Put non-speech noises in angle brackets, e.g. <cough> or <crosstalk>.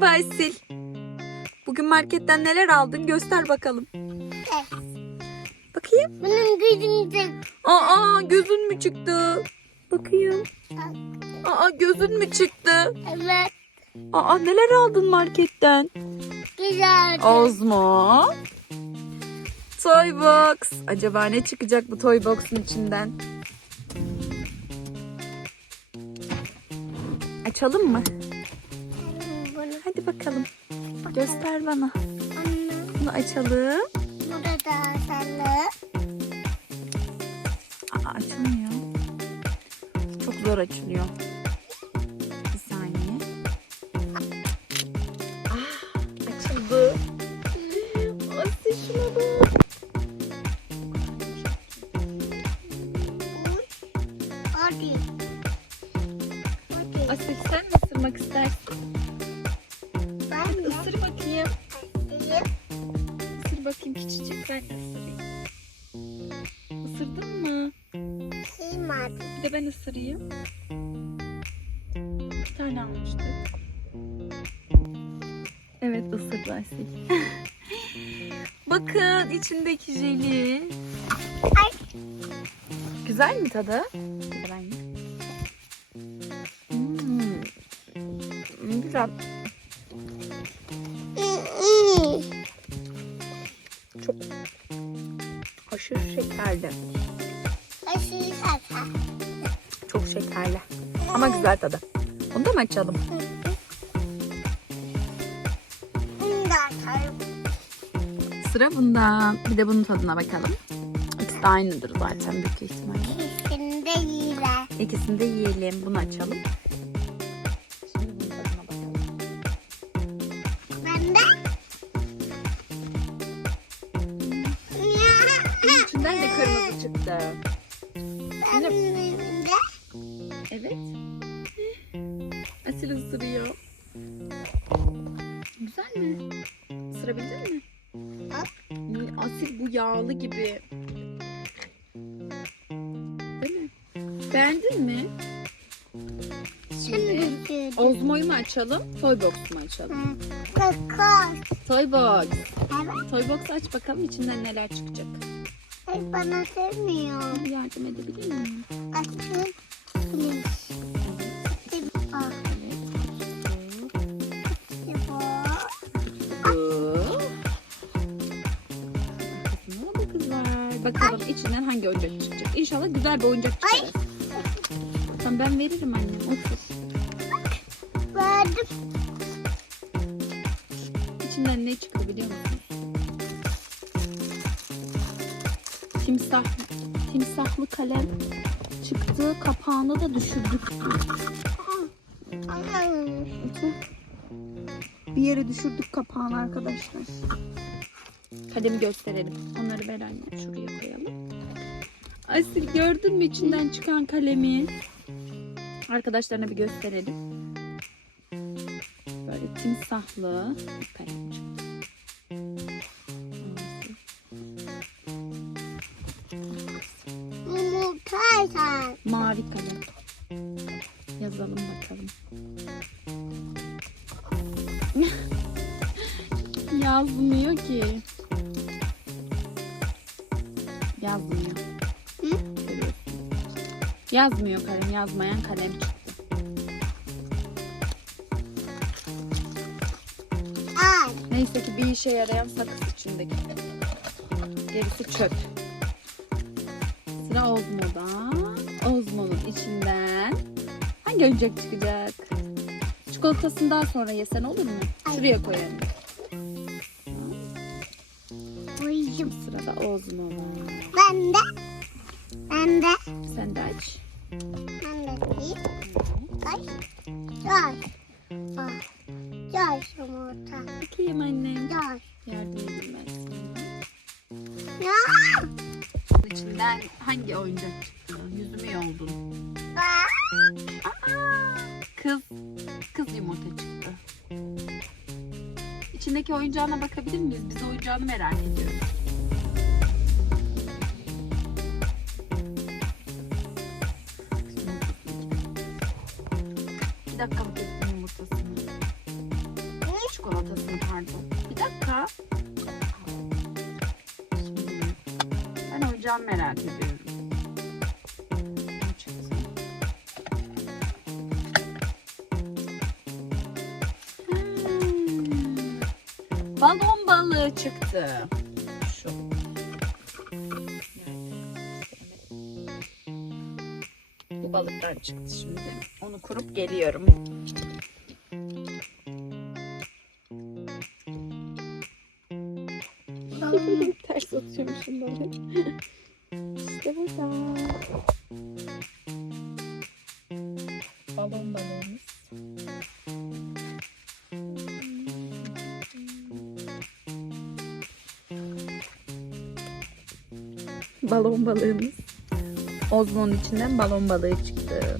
Basil. Bugün marketten neler aldın göster bakalım. Bakayım. Bunun gözünde Aa gözün mü çıktı? Bakayım. Aa gözün mü çıktı? evet Aa neler aldın marketten? güzel. Ozmo. Toy box. Acaba ne çıkacak bu toy box'un içinden? Açalım mı? Hadi bakalım. Göster bana. anne. Bunu açalım. Burada da sarı. Aa, açılmıyor. Çok zor açılıyor. Bir saniye. Ah, açıldı. Aslı şuna bak. Hadi. Hadi. Aslı sen mi ısırmak istersin? Bir de ben ısırayım. Bir tane almıştık. Evet ısırdı Asil. <laughs> Bakın içindeki jeli. Ay. Güzel mi tadı? Güzel mi? Hmm, Güzel. Çok aşırı şekerli. Çok şekerli. Ama güzel tadı. Bunu da mı açalım? Bunu da atarım. Sıra bunda. Bir de bunun tadına bakalım. İkisi de aynıdır zaten büyük ihtimalle. İkisini de yiyeler. İkisini de yiyelim. Bunu açalım. Ben de kırmızı çıktı. Isırıyor. Güzel mi? Isırabildin mi? Bak. Asil bu yağlı gibi. Değil mi? Beğendin mi? Sürdün. Ozmo'yu mu açalım? Toybox'u mu açalım? Kakos. Toybox. Evet. Toybox aç bakalım içinden neler çıkacak. Hep bana sevmiyor. Yardım edebilir miyim? Açın. Please. Bakalım içinden hangi oyuncak çıkacak. İnşallah güzel bir oyuncak çıkar. Tamam ben veririm annem. Otur. Verdim. İçinden ne çıktı biliyor musunuz? Timsah, timsahlı kalem çıktı. Kapağını da düşürdük. Bir yere düşürdük kapağını arkadaşlar. Kalemi gösterelim. Onları ver anne. Şuraya koyalım. Asil gördün mü içinden çıkan kalemi? Arkadaşlarına bir gösterelim. Böyle timsahlı bir kalem çıktı. Mavi kalem. Yazalım bakalım. <laughs> Yazmıyor ki. Yazmıyor. Hı? Yazmıyor kalem. Yazmayan kalem. Ay. Neyse ki bir işe yarayan sakız içindeki. Gerisi çöp. Sıra Ozmo'da. Ozmo'nun içinden hangi oyuncak çıkacak? Çikolatasını daha sonra yesen olur mu? Şuraya koyalım. Uyuyum. Sırada Ozmo var. Ben de. Ben de. Sen de aç. Ben de bir. Kaç. Yaş. Ah. Yaş yumurta. Bakayım annem. Yaş. Yardım edeyim ben. Ya. Bunun içinden hangi oyuncak çıktı? Yüzümü yoldun. Aa, kız, kız yumurta çıktı. İçindeki oyuncağına bakabilir miyiz? Biz oyuncağını merak ediyoruz. Bir dakika bakayım yumurtasını. Çikolatasını pardon. Bir dakika. Şimdi ben oyuncağımı merak ediyorum. Hmm. Balon balığı çıktı. Bu balıklar çıktı şimdi. Onu kurup geliyorum. <laughs> Ters atıyormuşum böyle. işte burada. Balon balığımız. Balon balığımız. Ozmonun içinden balon balığı çıktı.